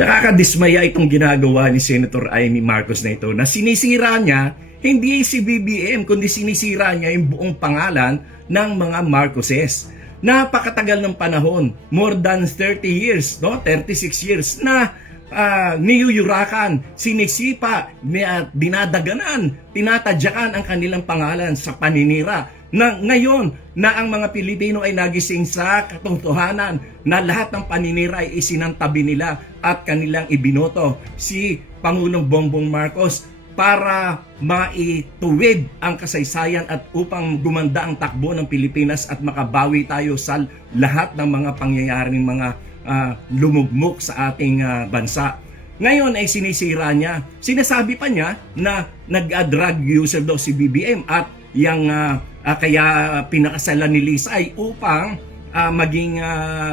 Nakakadismaya itong ginagawa ni Senator Amy Marcos na ito na sinisira niya hindi si BBM kundi sinisira niya yung buong pangalan ng mga Marcoses. Napakatagal ng panahon, more than 30 years, no? 36 years na niyuyurakan, sinisipa, dinadaganan, tinatadyakan ang kanilang pangalan sa paninira. Na ngayon na ang mga Pilipino ay nagising sa katotohanan na lahat ng paninira ay isinantabi nila at kanilang ibinoto si Pangulong Bongbong Marcos para maituwid ang kasaysayan at upang gumanda ang takbo ng Pilipinas at makabawi tayo sa lahat ng mga pangyayaring mga lumugmok sa ating bansa. Ngayon ay sinisira niya. Sinasabi pa niya na nag-drug user daw si BBM at yung kaya pinakasalan ni Lisa ay upang maging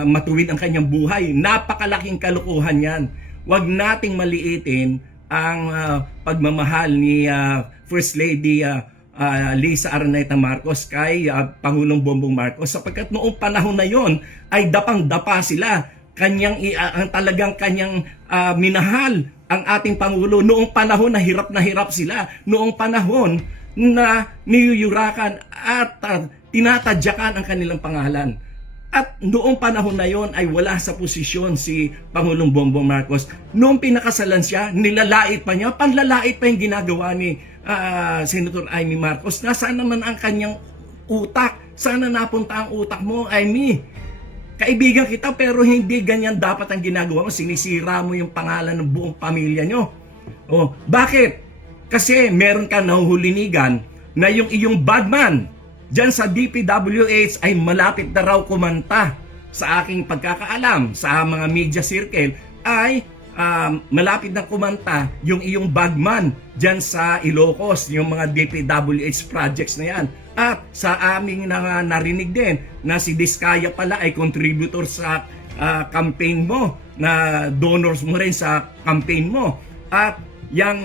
matuwid ang kanyang buhay. Napakalaking kalokohan yan. Huwag nating maliitin ang pagmamahal ni First Lady Lisa Araneta Marcos kay Pangulong Bongbong Marcos sapagkat noong panahon na yon ay dapang-dapa sila. Ang talagang kanyang minahal ang ating Pangulo noong panahon na hirap sila. Noong panahon na niyuyurakan at tinatadyakan ang kanilang pangalan. At noong panahon na yon ay wala sa posisyon si Pangulong Bongbong Marcos. Noong pinakasalan siya, nilalait pa niya, panlalait pa yung ginagawa ni Senator Amy Marcos. Nasaan naman ang kanyang utak? Sana napunta ang utak mo, Amy? Kaibigan kita pero hindi ganyan dapat ang ginagawa mo. Sinisira mo yung pangalan ng buong pamilya nyo. Oh, bakit? Kasi meron ka nahuhulinigan na yung iyong badman dyan sa DPWH ay malapit na raw kumanta. Sa aking pagkakaalam sa mga media circle ay malapit na kumanta yung iyong bagman dyan sa Ilocos, yung mga DPWH projects na yan. At sa aming narinig din na si Diskaya pala ay contributor sa campaign mo, na donors mo rin sa campaign mo. At yung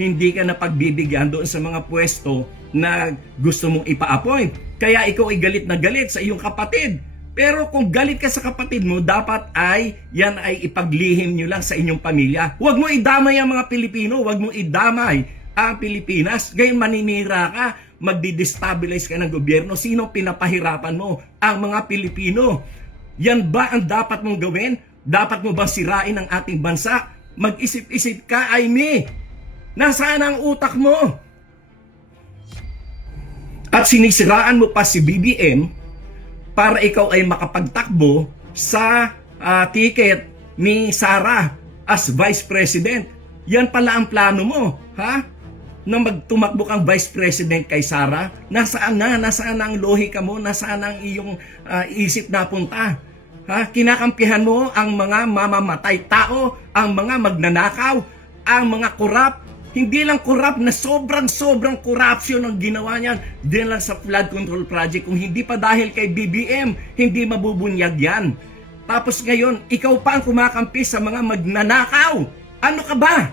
hindi ka na pagbibigyan doon sa mga pwesto na gusto mong ipa-appoint. Kaya ikaw ay galit na galit sa iyong kapatid. Pero kung galit ka sa kapatid mo, dapat ay yan ay ipaglihim nyo lang sa inyong pamilya. Huwag mo idamay ang mga Pilipino, huwag mo idamay ang Pilipinas. Ngayon maninira ka, magdi-destabilize ka ng gobyerno. Sino pinapahirapan mo? Ang mga Pilipino. Yan ba ang dapat mong gawin? Dapat mo ba sirain ang ating bansa? Mag-isip-isip ka, Amy. Nasaan ang utak mo? At sinisiraan mo pa si BBM para ikaw ay makapagtakbo sa ticket ni Sara as Vice President. Yan pala ang plano mo, ha? Na magtumakbo kang Vice President kay Sara. Nasaan na? Nasaan ang lohika mo? Nasaan ang iyong isip na punta? Ha? Kinakampihan mo ang mga mamamatay tao, ang mga magnanakaw, ang mga korap. Hindi lang korap na sobrang corruption ang ginawa niyan din lang sa flood control project. Kung hindi pa dahil kay BBM, hindi mabubunyag yan. Tapos ngayon, ikaw pa ang kumakampi sa mga magnanakaw. Ano ka ba?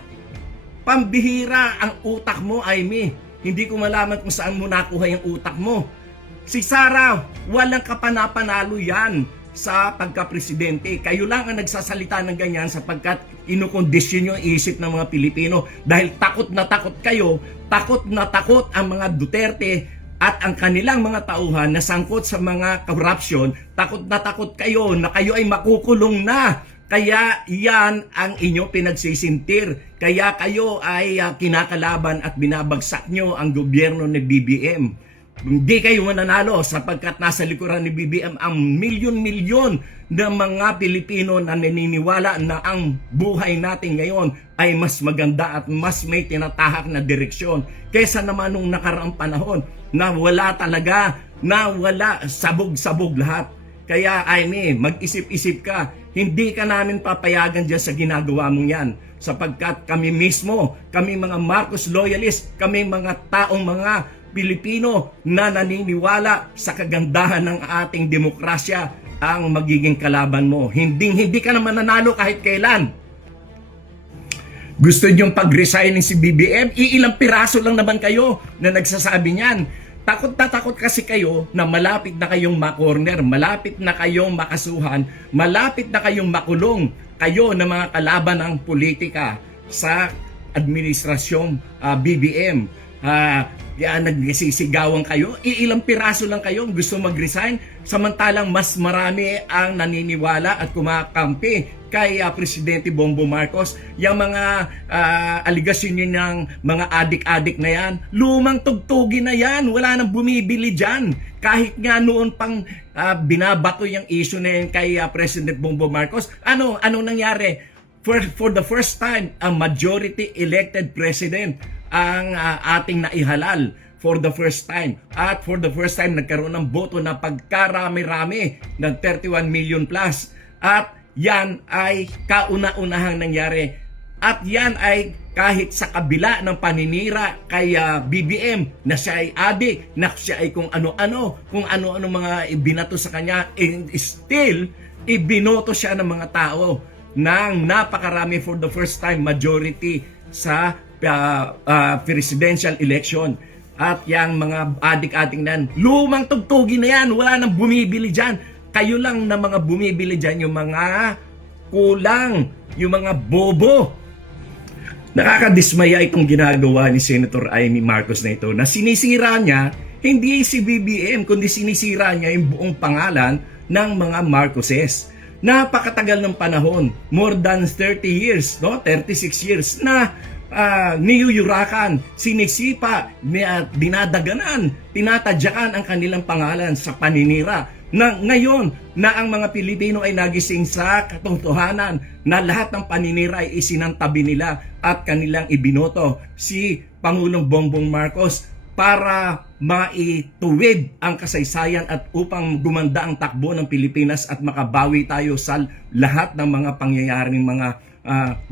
Pambihira ang utak mo, Amy. Hindi ko malaman kung saan mo nakuha yung utak mo. Si Sara, walang kapanapanalo yan sa pagka-presidente. Kayo lang ang nagsasalita ng ganyan sapagkat inukondisyon yung isip ng mga Pilipino dahil takot na takot kayo, takot na takot ang mga Duterte at ang kanilang mga tauhan na sangkot sa mga corruption, takot na takot kayo na kayo ay makukulong na. Kaya yan ang inyo pinagsisintir. Kaya kayo ay kinakalaban at binabagsak nyo ang gobyerno ni BBM. Hindi kayo mananalo sapagkat nasa likuran ni BBM ang milyon-milyon na mga Pilipino na naniniwala na ang buhay natin ngayon ay mas maganda at mas may tinatahak na direksyon kaysa naman nung nakaraang panahon na wala talaga, na wala, sabog-sabog lahat. Kaya Amy, mag-isip-isip ka. Hindi ka namin papayagan dyan sa ginagawa mong yan sapagkat kami mismo, kami mga Marcos loyalist, kami mga taong mga Pilipino na naniniwala sa kagandahan ng ating demokrasya ang magiging kalaban mo. Hindi ka naman nanalo kahit kailan. Gusto niyong pag-resignin si BBM? Iilang piraso lang naman kayo na nagsasabi niyan. Takot na takot kasi kayo na malapit na kayong makorner, malapit na kayong makasuhan, malapit na kayong makulong. kayo na mga kalaban ng politika sa administrasyong BBM. Nagsisigawan kayo, ilang piraso lang kayo gusto mag-resign, samantalang mas marami ang naniniwala at kumakampi kay Presidente Bongbong Marcos. Yung mga aligasyon yun ng mga adik-adik na yan, lumang tugtugin na yan, wala nang bumibili dyan. Kahit nga noon pang binabato yung issue na yan kay President Bongbong Marcos, anong nangyari? For the first time, a majority elected president ang ating naihalal for the first time. At for the first time, nagkaroon ng boto na pagkarami-rami ng 31 million plus. At yan ay kauna-unahang nangyari. At yan ay kahit sa kabila ng paninira kay BBM na siya ay adik, na siya ay kung ano-ano mga ibinato sa kanya, and still, ibinoto siya ng mga tao ng napakarami for the first time majority sa presidential election. At yung mga adik-adik nan, lumang tugtugin na yan, wala nang bumibili dyan. Kayo lang na mga bumibili dyan, yung mga kulang, yung mga bobo. Nakakadismaya itong ginagawa ni Senator Amy Marcos na ito, na sinisira niya hindi si BBM, kundi sinisira niya yung buong pangalan ng mga Marcoses. Napakatagal ng panahon, more than 30 years, no? 36 years na niyuyurakan, sinisipa, dinadaganan, tinatadyakan ang kanilang pangalan sa paninira. Na ngayon na ang mga Pilipino ay nagising sa katotohanan na lahat ng paninira ay isinantabi nila at kanilang ibinoto si Pangulong Bongbong Marcos para maituwid ang kasaysayan at upang gumanda ang takbo ng Pilipinas at makabawi tayo sa lahat ng mga pangyayaring mga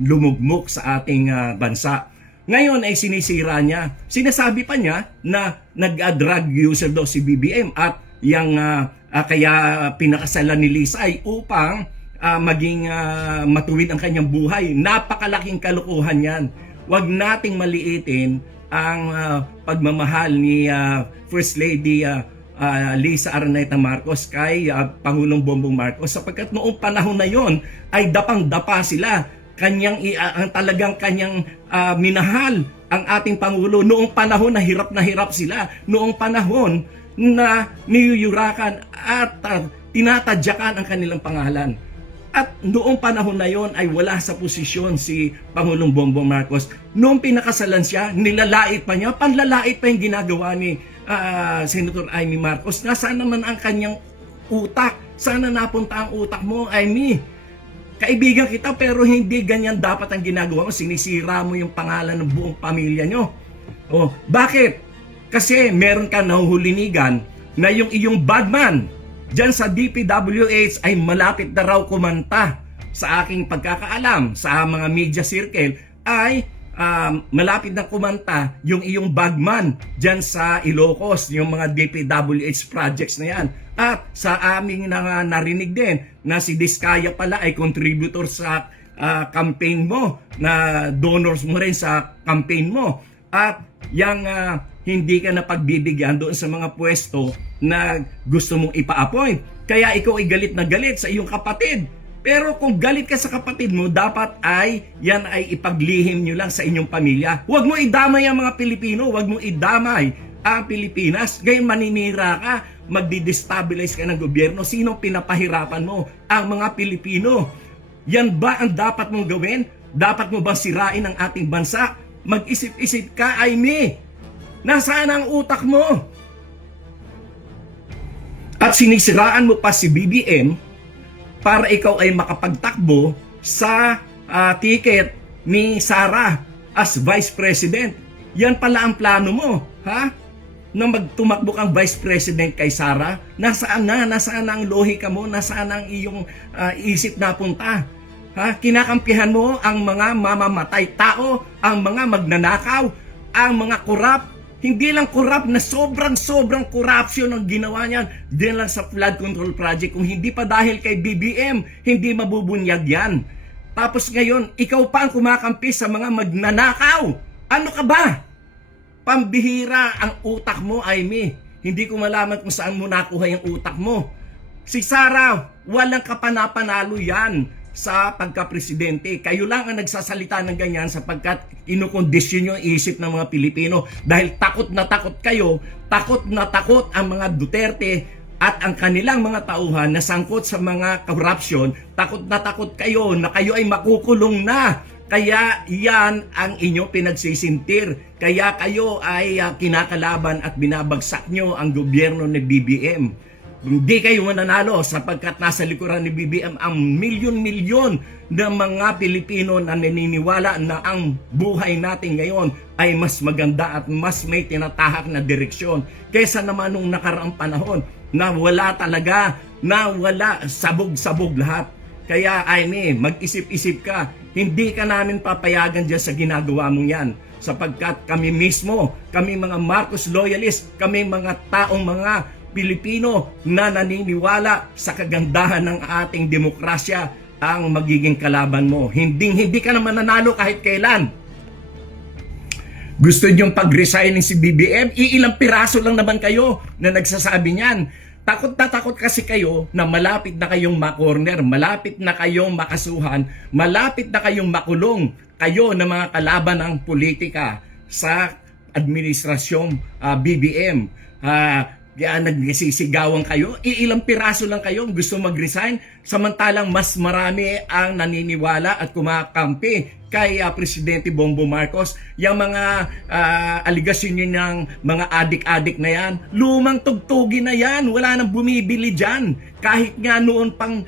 lumugmok sa ating bansa. Ngayon ay sinisira niya. Sinasabi pa niya na nag-drug user daw si BBM at yung kaya pinakasalan ni Lisa ay upang maging matuwid ang kanyang buhay. Napakalaking kalokohan yan. Huwag nating maliitin ang pagmamahal ni First Lady Lisa Araneta Marcos kay Pangulong Bongbong Marcos, sapagkat noong panahon na yon ay dapang-dapa sila. Talagang kanyang minahal ang ating Pangulo noong panahon na hirap sila, noong panahon na niyuyurakan at tinatadyakan ang kanilang pangalan. At noong panahon na yon ay wala sa posisyon si Pangulong Bongbong Marcos. Noong pinakasalan siya, nilalait pa niya, panlalait pa yung ginagawa ni Senator Amy Marcos. Nasaan naman ang kanyang utak? Sana napunta ang utak mo, Amy? Kaibigan kita pero hindi ganyan dapat ang ginagawa mo. Sinisira mo yung pangalan ng buong pamilya nyo. Oh, bakit? Kasi meron ka nahuhulinigan na yung iyong badman dyan sa DPWH ay malapit na raw kumanta. Sa aking pagkakaalam, sa mga media circle ay malapit na kumanta yung iyong bagman dyan sa Ilocos, yung mga DPWH projects na yan. At sa aming narinig din na si Diskaya pala ay contributor sa campaign mo, na donors mo rin sa campaign mo. At yung hindi ka na pagbibigyan doon sa mga pwesto na gusto mong ipa-appoint. Kaya ikaw ay galit na galit sa iyong kapatid. Pero kung galit ka sa kapatid mo, dapat ay yan ay ipaglihim nyo lang sa inyong pamilya. Huwag mo idamay ang mga Pilipino, huwag mo idamay ang Pilipinas. Ngayon maninira ka, magdi-destabilize ka ng gobyerno. Sinong pinapahirapan mo? Ang mga Pilipino. Yan ba ang dapat mong gawin? Dapat mo bang sirain ang ating bansa? Mag-isip-isip ka, Amy. Nasaan ang utak mo? At sinisiraan mo pa si BBM para ikaw ay makapagtakbo sa ticket ni Sara as Vice President. Yan pala ang plano mo, ha? Na magtumakbo kang Vice President kay Sara. Nasaan na? Nasaan ang lohika mo? Nasaan ang iyong isip na punta? Ha? Kinakampihan mo ang mga mamamatay tao, ang mga magnanakaw, ang mga korap. Hindi lang korap na sobrang corruption ang ginawa niyan din lang sa flood control project. Kung hindi pa dahil kay BBM, hindi mabubunyag yan. Tapos ngayon, ikaw pa ang kumakampi sa mga magnanakaw. Ano ka ba? Pambihira ang utak mo, Amy. Hindi ko malaman kung saan mo nakuha yung utak mo. Si Sara, walang kapanapanalo yan sa pagka-presidente. Kayo lang ang nagsasalita ng ganyan sapagkat inukondisyon yung isip ng mga Pilipino dahil takot na takot ang mga Duterte at ang kanilang mga tauhan na sangkot sa mga corruption. Takot na takot kayo na kayo ay makukulong na. Kaya yan ang inyong pinagsisintir. Kaya kayo ay kinakalaban at binabagsak nyo ang gobyerno ni BBM. Hindi kayo mananalo sapagkat nasa likuran ni BBM ang milyon-milyon na mga Pilipino na naniniwala na ang buhay natin ngayon ay mas maganda at mas may tinatahak na direksyon kaysa naman nung nakaraang panahon na wala talaga, na wala, sabog-sabog lahat. Kaya Aimee, mag-isip-isip ka. Hindi ka namin papayagan dyan sa ginagawa mong yan. Sapagkat kami mismo, kami mga Marcos loyalist, kami mga taong mga Pilipino na naniniwala sa kagandahan ng ating demokrasya ang magiging kalaban mo. Hindi ka naman nanalo kahit kailan. Gusto niyong pag-resignin si BBM? Iilang piraso lang naman kayo na nagsasabi niyan. Takot na takot kasi kayo na malapit na kayong makorner, malapit na kayong makasuhan, malapit na kayong makulong kayo na mga kalaban ng politika sa administrasyong BBM. Nagsisigawan kayo, iilang piraso lang kayo gusto mag-resign, samantalang mas marami ang naniniwala at kumakampi kay Presidente Bongbong Marcos. Yung mga aligasyon nyo ng mga adik-adik na yan, lumang tugtugin na yan, wala nang bumibili dyan. Kahit nga noon pang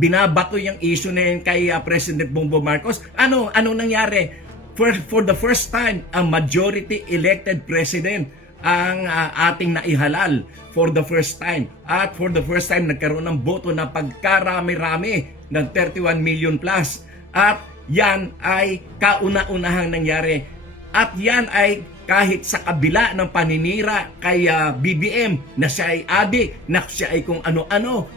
binabato yung issue na yan kay President Bongbong Marcos, anong nangyari? For the first time, a majority elected president ang ating naihalal for the first time. At for the first time, nagkaroon ng boto na pagkarami-rami ng 31 million plus. At yan ay kauna-unahang nangyari. At yan ay kahit sa kabila ng paninira kay BBM na siya ay adik, na siya ay kung ano-ano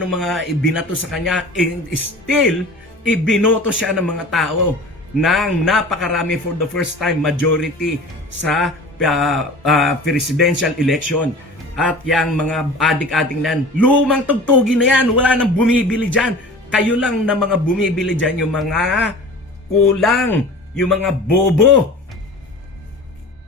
mga ibinato sa kanya, and still, ibinoto siya ng mga tao ng napakarami for the first time majority sa presidential election. At yang mga adik-adik nan, lumang tugtugin na yan, wala nang bumibili dyan. Kayo lang na mga bumibili dyan, yung mga kulang, yung mga bobo